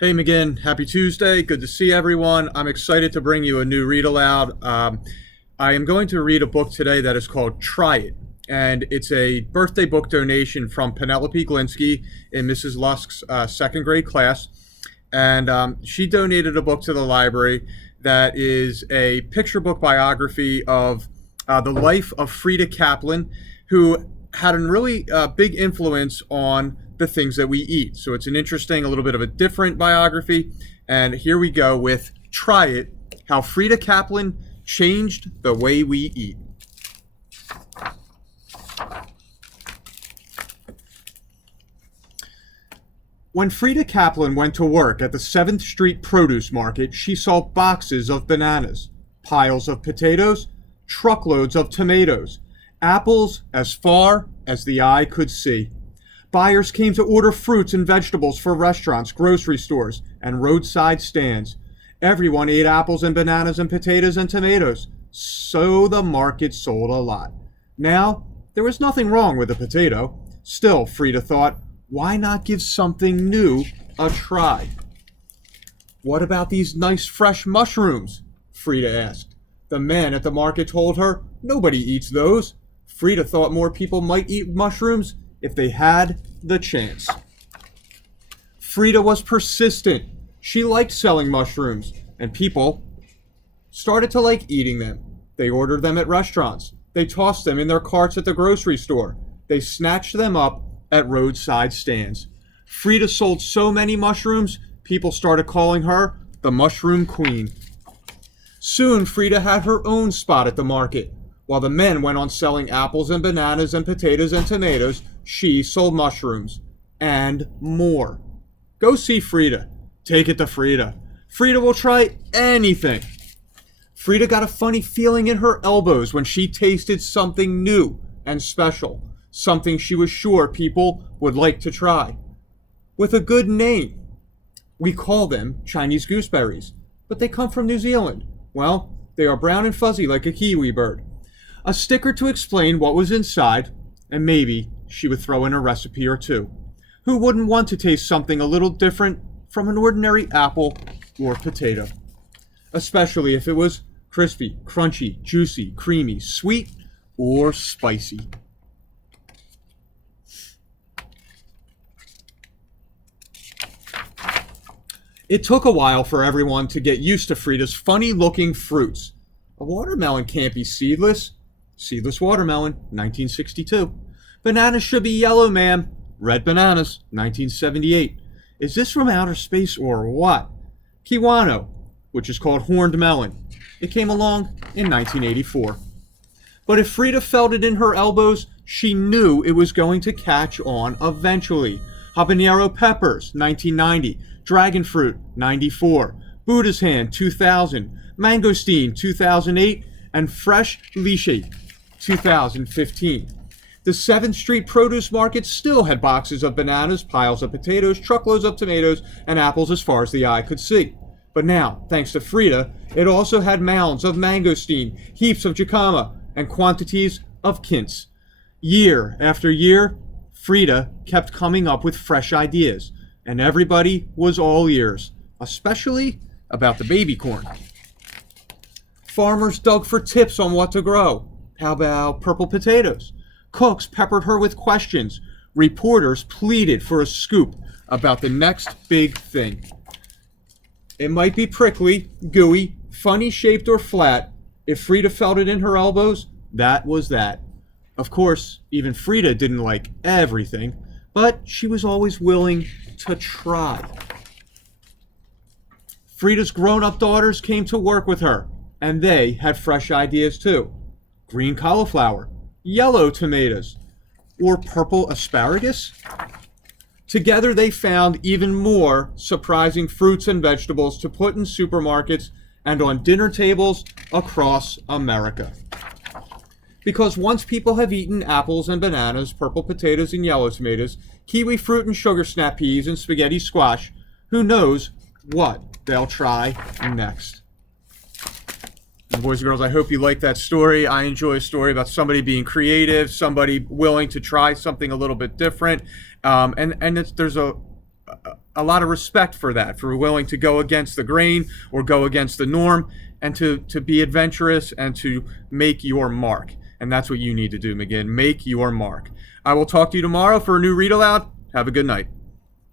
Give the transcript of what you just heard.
Hey McGinn, happy Tuesday. Good to see everyone. I'm excited to bring you a new read aloud. I am going to read a book today that is called Try It. And it's a birthday book donation from Penelope Glinsky in Mrs. Lusk's second grade class. And she donated a book to the library that is a picture book biography of the life of Frieda Caplan, who had a really big influence on the things that we eat. So it's an interesting, a little bit of a different biography. And here we go with Try It, How Frieda Caplan Changed the Way We Eat. When Frieda Caplan went to work at the 7th Street Produce Market, she saw boxes of bananas, piles of potatoes, truckloads of tomatoes, apples as far as the eye could see. Buyers came to order fruits and vegetables for restaurants, grocery stores, and roadside stands. Everyone ate apples and bananas and potatoes and tomatoes, so the market sold a lot. Now, there was nothing wrong with a potato. Still, Frieda thought, why not give something new a try? What about these nice fresh mushrooms? Frieda asked. The man at the market told her, nobody eats those. Frieda thought more people might eat mushrooms if they had the chance. Frieda was persistent. She liked selling mushrooms, and people started to like eating them. They ordered them at restaurants. They tossed them in their carts at the grocery store. They snatched them up at roadside stands. Frieda sold so many mushrooms, people started calling her the Mushroom Queen. Soon, Frieda had her own spot at the market. While the men went on selling apples and bananas and potatoes and tomatoes, she sold mushrooms and more. Go see Frieda. Take it to Frieda. Frieda will try anything. Frieda got a funny feeling in her elbows when she tasted something new and special, something she was sure people would like to try. With a good name. We call them Chinese gooseberries, but they come from New Zealand. Well, they are brown and fuzzy like a kiwi bird. A sticker to explain what was inside, and maybe she would throw in a recipe or two. Who wouldn't want to taste something a little different from an ordinary apple or potato? Especially if it was crispy, crunchy, juicy, creamy, sweet, or spicy. It took a while for everyone to get used to Frieda's funny-looking fruits. A watermelon can't be seedless. Seedless watermelon, 1962. Bananas should be yellow, ma'am. Red bananas, 1978. Is this from outer space or what? Kiwano, which is called horned melon. It came along in 1984. But if Frieda felt it in her elbows, she knew it was going to catch on eventually. Habanero peppers, 1990. Dragon fruit, 94. Buddha's hand, 2000. Mangosteen, 2008. And fresh lychee, 2015. The 7th Street Produce Market still had boxes of bananas, piles of potatoes, truckloads of tomatoes, and apples as far as the eye could see. But now, thanks to Frieda, it also had mounds of mangosteen, heaps of jicama, and quantities of quince. Year after year, Frieda kept coming up with fresh ideas, and everybody was all ears, especially about the baby corn. Farmers dug for tips on what to grow. How about purple potatoes? Cooks peppered her with questions. Reporters pleaded for a scoop about the next big thing. It might be prickly, gooey, funny-shaped, or flat. If Frieda felt it in her elbows, that was that. Of course, even Frieda didn't like everything, but she was always willing to try. Frieda's grown-up daughters came to work with her, and they had fresh ideas too. Green cauliflower, yellow tomatoes, or purple asparagus? Together they found even more surprising fruits and vegetables to put in supermarkets and on dinner tables across America. Because once people have eaten apples and bananas, purple potatoes and yellow tomatoes, kiwi fruit and sugar snap peas and spaghetti squash, who knows what they'll try next. And boys and girls, I hope you like that story. I enjoy a story about somebody being creative, somebody willing to try something a little bit different. There's a a lot of respect for that, for willing to go against the grain or go against the norm, and to be adventurous and to make your mark. And that's what you need to do, McGinn. Make your mark. I will talk to you tomorrow for a new read aloud. Have a good night.